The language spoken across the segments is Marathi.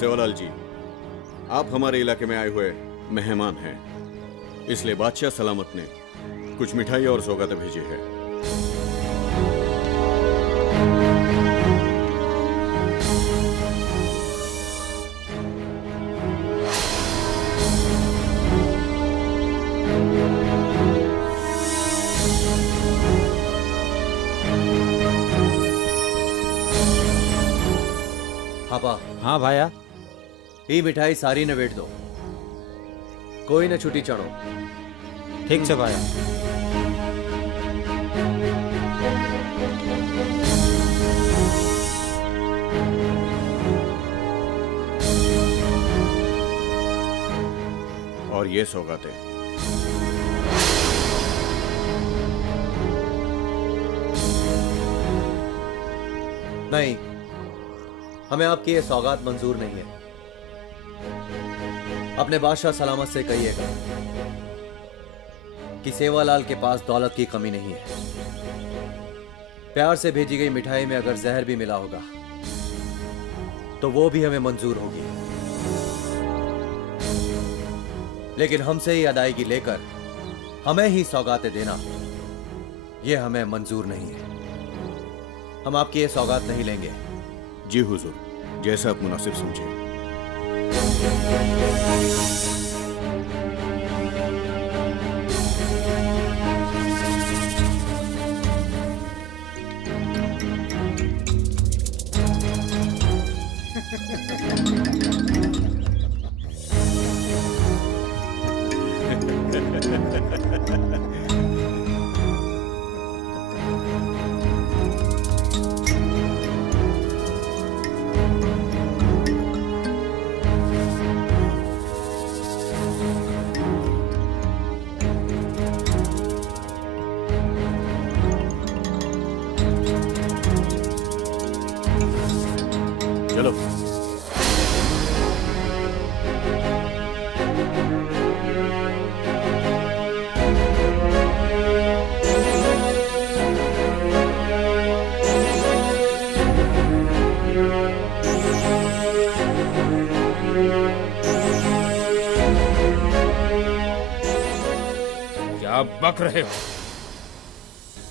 सेवालाल जी, आप हमारे इलाके में आए हुए मेहमान हैं, इसलिए बादशाह सलामत ने कुछ मिठाई और सौगातें भेजी है। हापा हाँ भाया। ई मिठाई सारी ने वेट दो, कोई न छुट्टी चढ़ो। ठीक से भाया। और ये सौगातें नहीं, हमें आपकी ये सौगात मंजूर नहीं है। अपने बादशाह सलामत से कहिएगा कि सेवालाल के पास दौलत की कमी नहीं है। प्यार से भेजी गई मिठाई में अगर जहर भी मिला होगा तो वो भी हमें मंजूर होगी, लेकिन हमसे ही अदायगी लेकर हमें ही सौगातें देना, यह हमें मंजूर नहीं है। हम आपकी ये सौगात नहीं लेंगे। जी हुजूर, जैसा आप मुनासिब समझे। चलो। क्या बक रहे हो?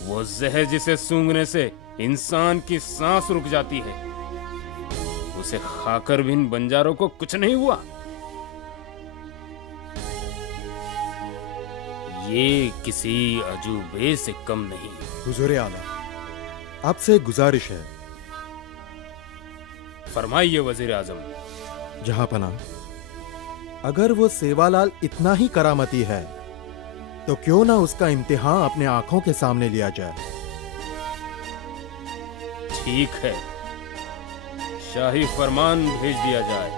वो जहर जिसे सूंघने से इंसान की सांस रुक जाती है, उसे खाकर भी इन बंजारों को कुछ नहीं हुआ। ये किसी अजूबे से कम नहीं। हुजूर आला, आपसे एक गुजारिश है। फरमाइए वजीर आजम। जहां पना, अगर वो सेवालाल इतना ही करामती है तो क्यों ना उसका इम्तिहान अपने आंखों के सामने लिया जाए। ठीक है, शाही फरमान भेज दिया जाए।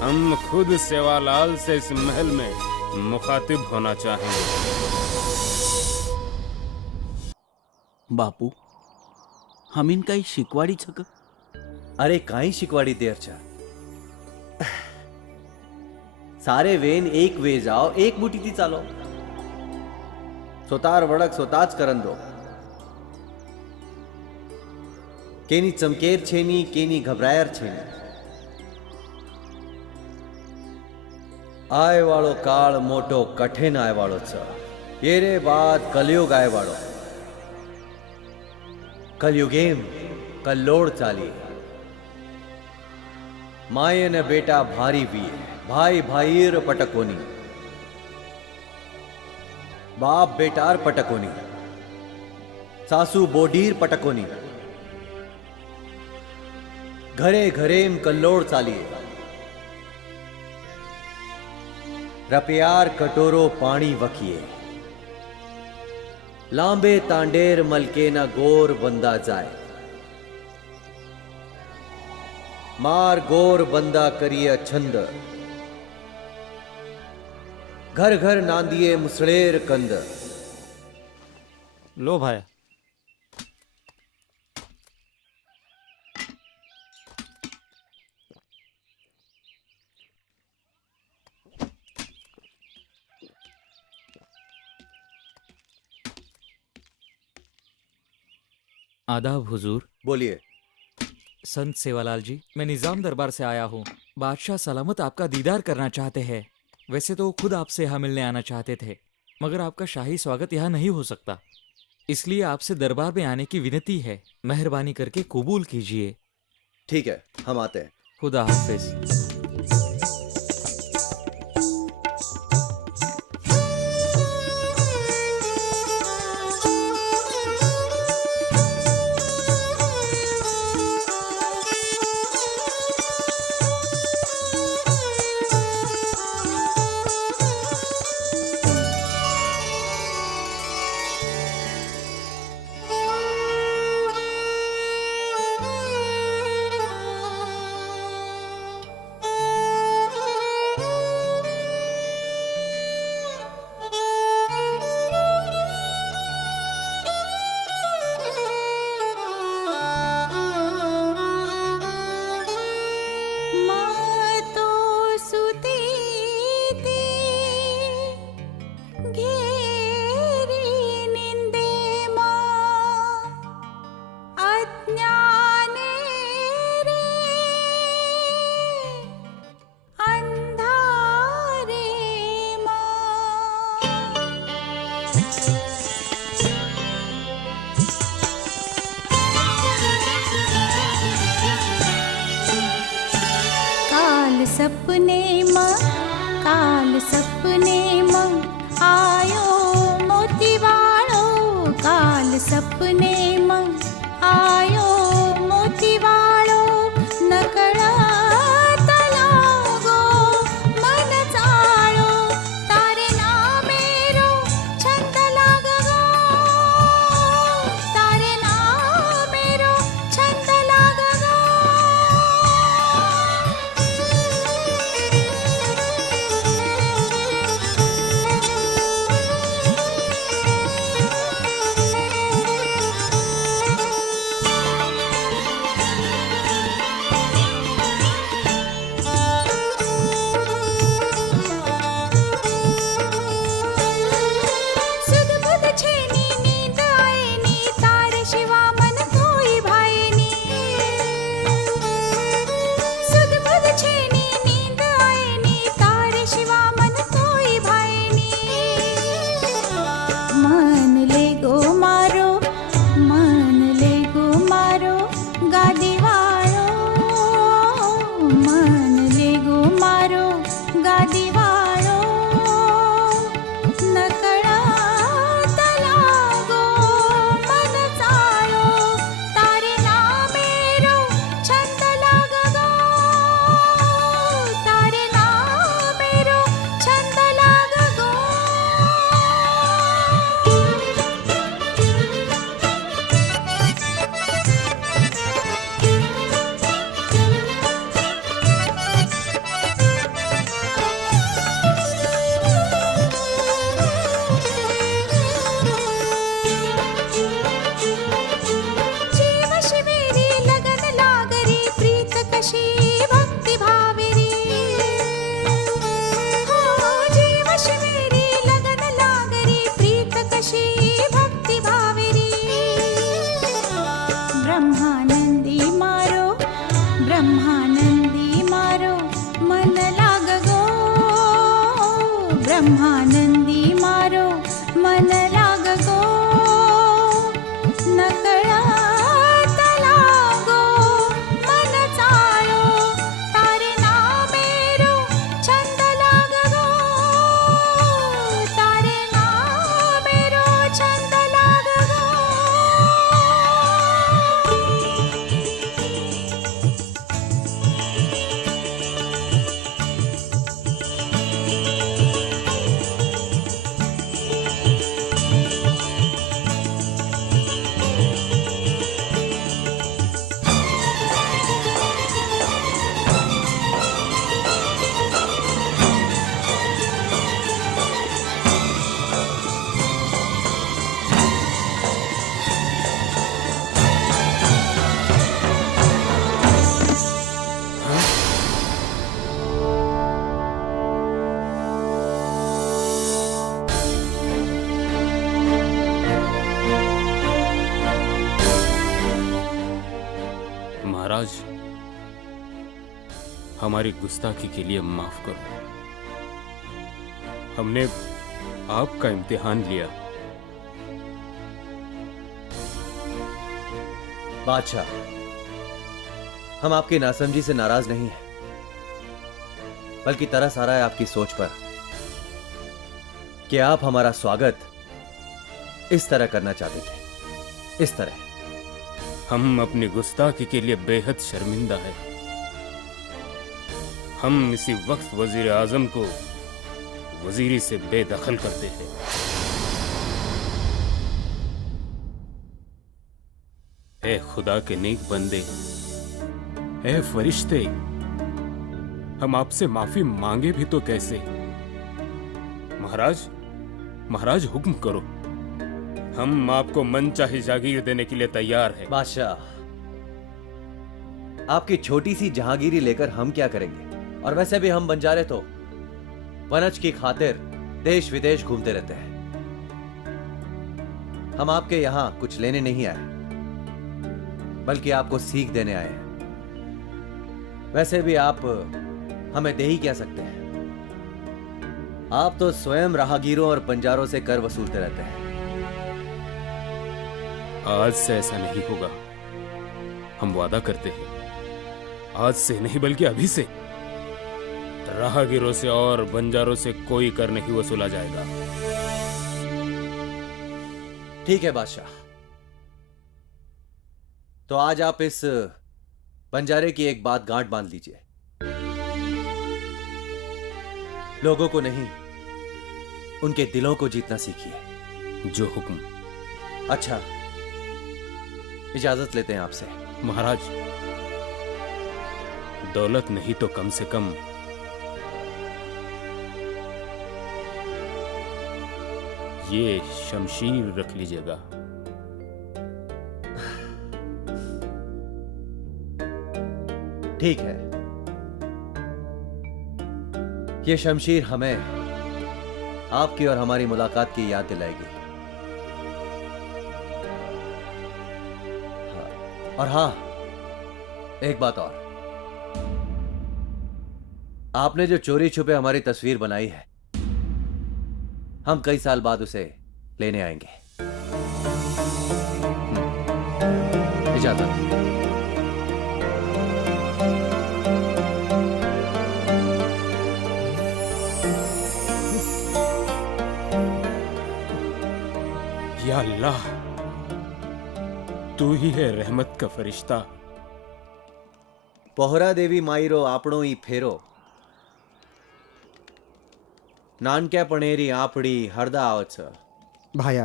हम खुद सेवालाल से इस महल में मुखातिब होना चाहेंगे। बापू, हम इनका ही शिकवाडी छक। अरे काई शिकवाडी देरच्या, सारे वेन एक वे जाओ, एक मुठी ती चालो। स्वतार वडक स्वताच करन दो। केनी चमकेर छेनी, केनी घबरायर छेनी। आय वाळो काळ मोटो कठिन आय वाळो छ। ये रे बाद कलयुग आय वाळो। कलयुगेम कल्लोड़ चाली। माये ने बेटा भारी वीर, भाई भाईर पटकोनी, बाप बेटार पटकोनी, सासू बोडीर पटकोनी। घरे घरेम कल्लोड़ चालिए। रपियार कटोरो पानी वकिए। लांबे तांडेर मलके न गोर बंदा जाए। मार गोर बंदा करिए छंद। घर घर नांदिए मुसड़ेर कंद। लो भाया। आदाब हुजूर। बोलिए। संत सेवालाल जी, मैं निजाम दरबार से आया हूँ। बादशाह सलामत आपका दीदार करना चाहते हैं। वैसे तो वो खुद आपसे यहाँ मिलने आना चाहते थे, मगर आपका शाही स्वागत यहाँ नहीं हो सकता, इसलिए आपसे दरबार में आने की विनती है। मेहरबानी करके कबूल कीजिए। ठीक है, हम आते हैं। खुदा हाफिज। काल सपने मग आयो मोतीवाळो, काल सपने मग आयो मोतीवाळो, नकळत लागो मन चाळो, तारे नामेरो छंद लागगो, तारे नामेरो छंद लागगो। महाराज, हमारी गुस्ताखी के लिए माफ करो। हमने आपका इम्तिहान लिया। बादशाह, हम आपकी नासमझी से नाराज नहीं हैं, बल्कि तरस आ रहा है आपकी सोच पर कि आप हमारा स्वागत इस तरह करना चाहते थे, इस तरह। हम अपनी गुस्ताखी के लिए बेहद शर्मिंदा है। हम इसी वक्त वजीर आजम को वजीरी से बेदखल करते हैं। ए खुदा के नेक बंदे, ए फरिश्ते, हम आपसे माफी मांगे भी तो कैसे? महाराज हुक्म करो। हम आपको मनचाही जागीर देने के लिए तैयार हैं। बादशाह, आपकी छोटी सी जहांगीरी लेकर हम क्या करेंगे? और वैसे भी हम बंजारे तो वनज की खातिर देश विदेश घूमते रहते हैं। हम आपके यहां कुछ लेने नहीं आए, बल्कि आपको सीख देने आए हैं। वैसे भी आप हमें दे ही क्या सकते हैं? आप तो स्वयं राहगीरों और बंजारों से कर वसूलते रहते हैं। आज से ऐसा नहीं होगा, हम वादा करते हैं। आज से नहीं बल्कि अभी से राहगीरों से और बंजारों से कोई कर नहीं वसूला जाएगा। ठीक है बादशाह, तो आज आप इस बंजारे की एक बात गांठ बांध लीजिए। लोगों को नहीं, उनके दिलों को जीतना सीखिए। जो हुक्म। अच्छा, इजाजत लेते हैं आपसे। महाराज, दौलत नहीं तो कम से कम ये शमशीर रख लीजिएगा। ठीक है, ये शमशीर हमें आपकी और हमारी मुलाकात की याद दिलाएगी। और हाँ, एक बात और, आपने जो चोरी छुपे हमारी तस्वीर बनाई है, हम कई साल बाद उसे लेने आएंगे। इजाजत। या अल्लाह, तू ही है रहमत का फरिश्ता। पोहरा देवी माईरो आपणो ई फेरो, नानक्या पणेरी आपडी हरदा आवच। भाया,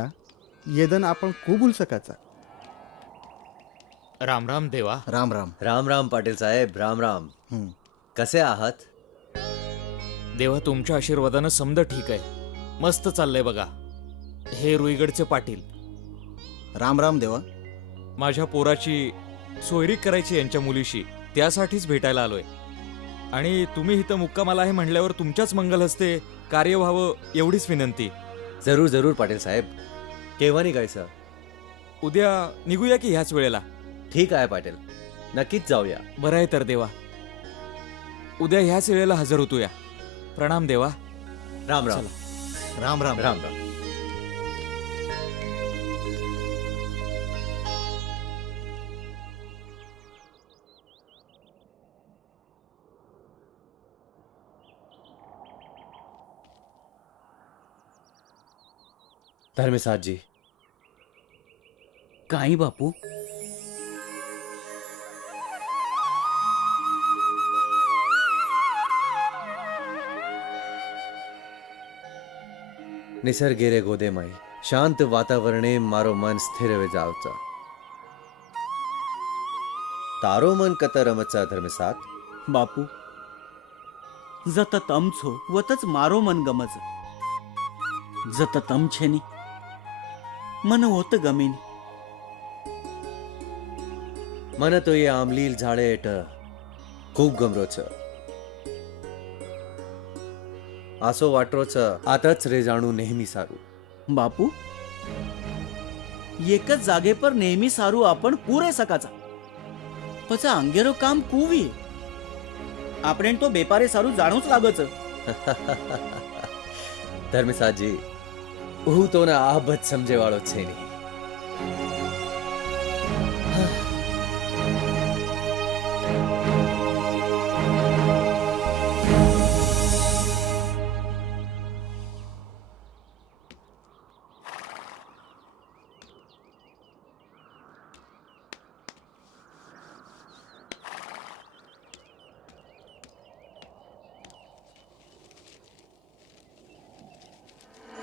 येदन आपण खूप बोल सकाचा. राम राम देवा. राम राम. राम राम पाटील साहेब, राम राम. कसे आहात? देवा, तुमच्या आशीर्वादानं समद ठीक आहे. मस्त चाललंय बघा. हे रुईगडचे पाटील. राम राम देवा. माझ्या पोराची सोयरीक करायची यांच्या मुलीशी, त्यासाठीच भेटायला आलोय. आणि तुम्ही इथं मुक्कामाला आहे म्हणल्यावर तुमच्याच मंगल हस्ते कार्य व्हावं एवढीच विनंती. जरूर जरूर पाटील साहेब. केव्हा निघायचं? उद्या निघूया की ह्याच वेळेला? ठीक आहे पाटील, नक्कीच जाऊया. बरं आहे तर देवा, उद्या ह्याच वेळेला हजर होतोया. प्रणाम देवा. राम राम. राम राम. राम राम. धर्मसाद जी. काही बापू? निसर्गेरे गोदेमाई, शांत वातावरणे मारो मन स्थिर वेजावचा. तारो मन कत रमचा धर्मसाद. बापू, जत तम छो वतच मारो मन गमज. जत तम छेनी मन होत गमीनी. मन तो ये आमलील झाडे एट खूप गमरोच. आसो वाटरोच आताच रे जाणू नेहमी सारू. बापू, एकच जागे पर नेहमी सारू आपण पुरे सकाचा. પછી અંગેરો કામ કુવી આપણે તો બેપારે સારું જાણું જ લાગે છે. ધર્મસાજી હું તો ને આ બધ સમજે વાળો છે નહીં.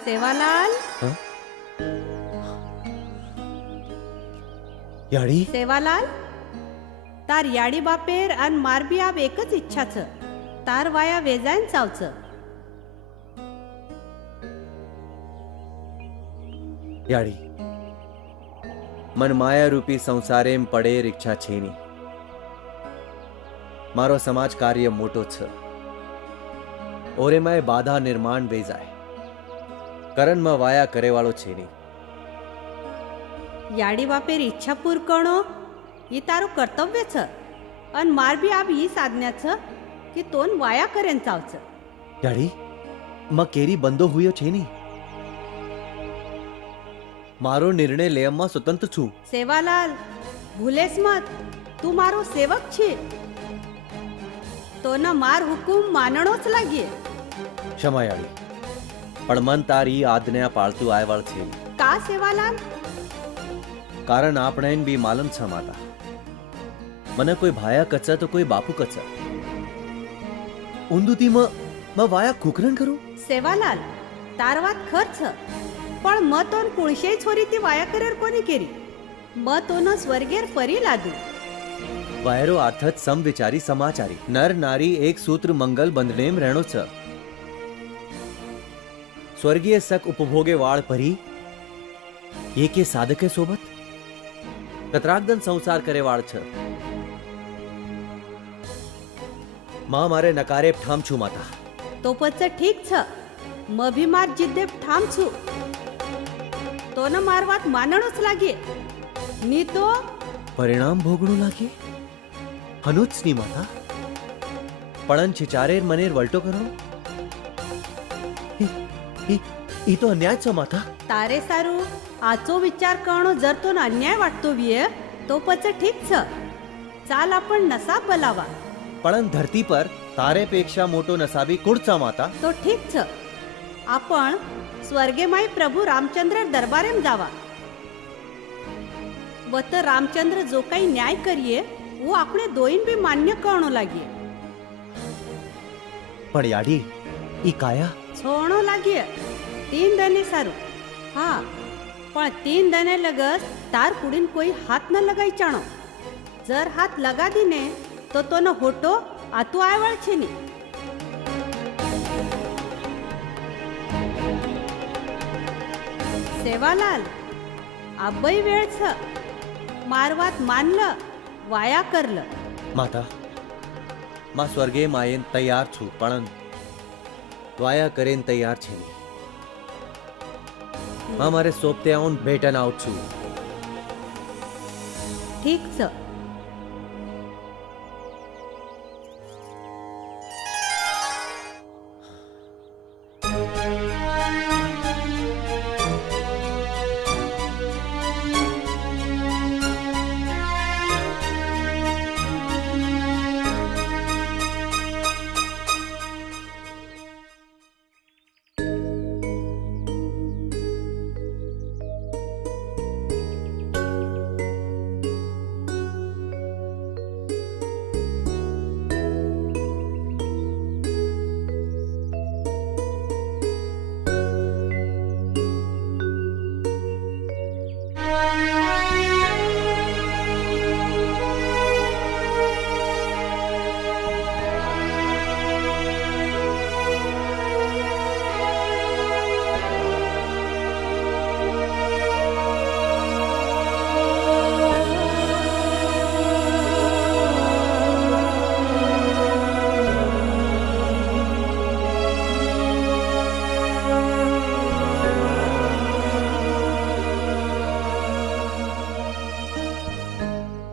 સેવાલાલ યાડી સેવાલાલ તાર યાડી બાપેર અને માર બી આપ એક જ ઈચ્છા છે. તાર વાયા વેજાઈને ચાવશે. યાડી મન માયા રૂપી સંસારે પડે ઈચ્છા છે નહીં. મારો સમાજ કાર્ય મોટો છે. ઓરે માય બાધા નિર્માણ વેજાય કરણમાં વાયા કરે વાળો છે નહીં. યાડી બાપેર ઈચ્છા પૂર કણો એ તારું કર્તવ્ય છે. અને માર બી આપ ઈ સાધના છે કે તોન વાયા કરેન ચાવશે. યાડી માં કેરી બંધો હુયો છે નહીં. મારો નિર્ણય લેવામાં સ્વતંત્ર છું. સેવાલાલ ભૂલેસ મત, તું મારો સેવક છે. તોના માર હુકુમ માનણો જ લાગીએ. ક્ષમા યાડી પણ મન તારી આજ્ઞા પાળતું આયવાળ છે. કા સેવાલાલ? કારણ આપણે બી માલમ છે માતા. મને કોઈ ભાયા કચા તો કોઈ બાપુ કચા. ઊંધુતી માં વાયા ખુકરણ કરું. સેવાલાલ તાર વાત ખર છે, પણ મ તોન કુણશે છોરીથી વાયા કરેર કોની કેરી? મ તોનો સ્વર્ગેર પરી લાદુ. વાયરો અર્થ જ સમવિચારી સમાચારી નર નારી એક સૂત્ર મંગલ બંધનેમ રહેણો છે. स्वर्गीय सक उपभोगे वाळ परी ये के साधके सोबत कतरागदन संसार करे वाळ छ. मां मारे नकारे ठाम छू माता. તો પછી ઠીક છે, મ ભી માર જીદ્દે ઠામ છું. તો ન માર વાત માનણો જ લાગે. ની તો परिणाम भोगणू लागे हनुचनी माता. पळन छिचारेर मनेर वलटो करो ઈ તો અન્યાય છે માતા. તારે સારું આચો વિચાર કરણો જર તો અન્યાય વાટતો વિયે તો પછી ઠીક છે. ચાલ આપણ નસાબ બલાવા. પણ ધરતી પર તારે પેક્ષા મોટો નસાબી કુડચા માતા. તો ઠીક છે, આપણ સ્વર્ગેમાંય પ્રભુ રામચંદ્ર દરબારેમ જાવા. વત રામચંદ્ર જો કઈ ન્યાય કરીએ वो આપણે દોઈન બી માન્ય કરણો લાગીએ. પણ યાડી ઈ કાયા છોણો લાગીએ 3 દને સારું. હા પણ 3 દને લગસ તાર કુડીન કોઈ હાથ ન લગાઈ ચાણો. જર હાથ લગા દીને તો તોનો હોટો આતો આવળ છે ની. સેવાલાલ આ બઈ વેળ છે. માર વાત માન લ, વાયા કર લ. માતા માં સ્વર્ગે માયેન તૈયાર છું, પણ વાયા કરેન તૈયાર છે નહીં. માં મારે સોંપતે આવું ભેટન આવું છું. ઠીક છે.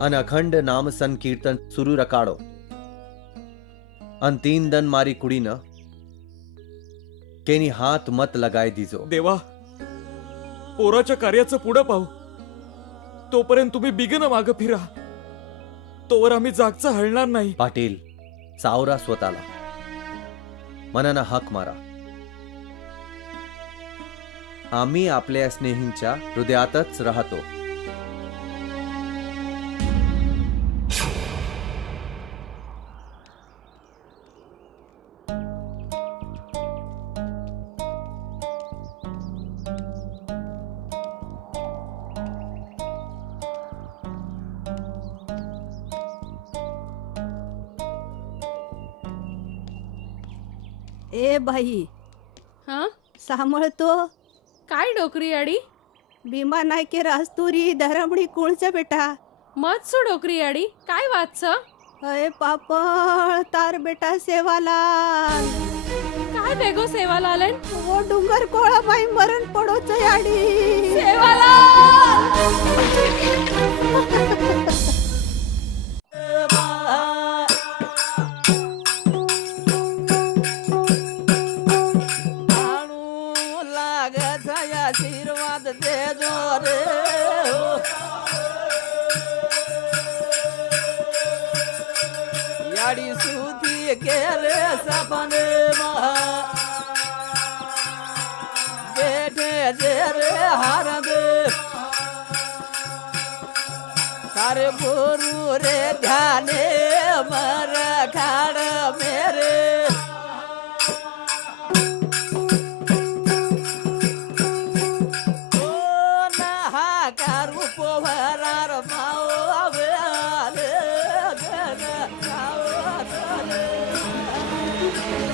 अन अखंड नाम संकीर्तन सुरू रकाड़ो अन 3 दन मारी कुड़ी न केनी हात मत लगाय दीजो. देवा पोराच्या कार्याचं पुढं पाहू तोपर्यंत तुम्ही बिगन माग फिरा. तोवर आम्ही जागचा हलणार नाही. पाटील सावरा स्वतःला. मनानं हाक मारा. आम्ही आपल्या स्नेहींच्या हृदयातच राहतो. ए बाई हा सांभाळतो काय डोकरी आडी भीमा नायके रास्तुरी धरमडी कुळच बेटा मत सु डोकरी आडी काय वाचच अय पापळ तार बेटा सेवालाल काय बेगो सेवाला आले वो डुंगर कोळा बाई मरण पडोच याडी सेवाला आशीर्वाद दे जो रे याडी सुधी केले सपने महा बैठे जे रे हार दे सारे गुरु रे ध्याने मर खाड़ मेरे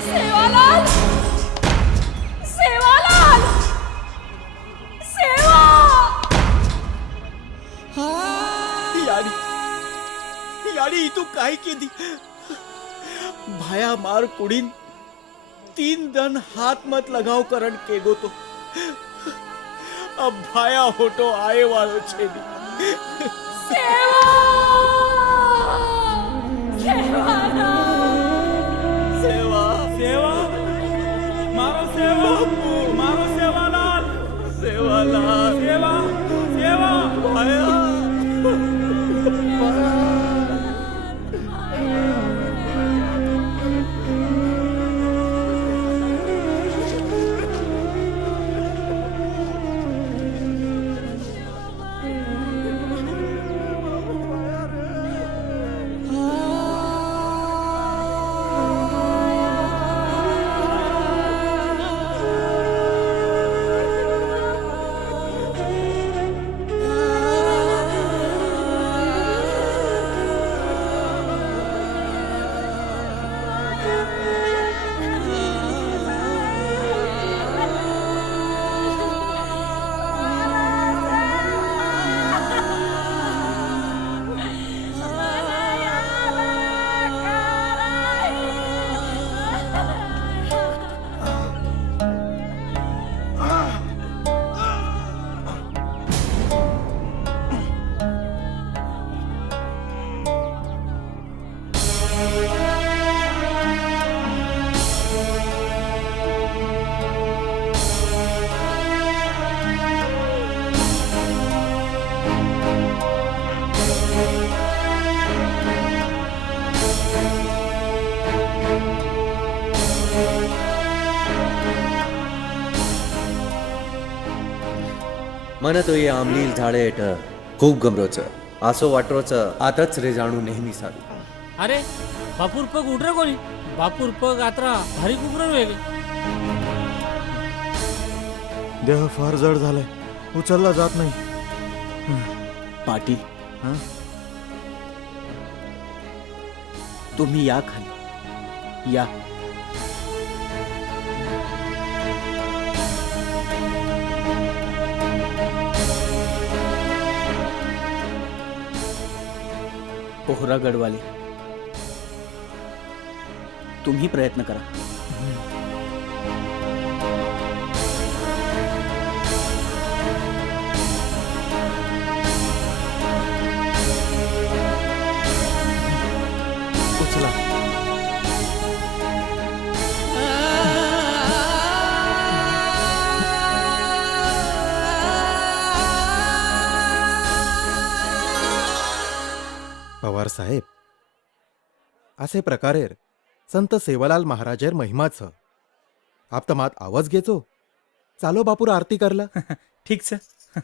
सेवालाल सेवालाल सेवा याडी तू काय केली भाया मार कुडीन 3 दन हाथ मत लगाव करण केगो तो अब भाया होटो आए वालो छेदी सेवा सेवालाल सेवा सेवा मारो सेवा मारो सेवालाल सेवालाल सेवा सेवा भाया मन तो ये आमलील झाडे हेठ खूप गमरोच आसो वाटरोच आताच रे जाणू नेहमी सारू. अरे बापूर पग उडरे कोणी बापूर पग आत्रा भारी कुकरण वेगळे देह फार जड झालाय, उचलला जात नाही. पाटील तुम्ही या खाली या. पोहरा गडवाले तुम्ही प्रयत्न करा. पवार साहेब असे प्रकारेर संत सेवालाल महाराजेर महिमाच आप तमात आवाज घेचो चालो बापूर आरती करला ठीक से आ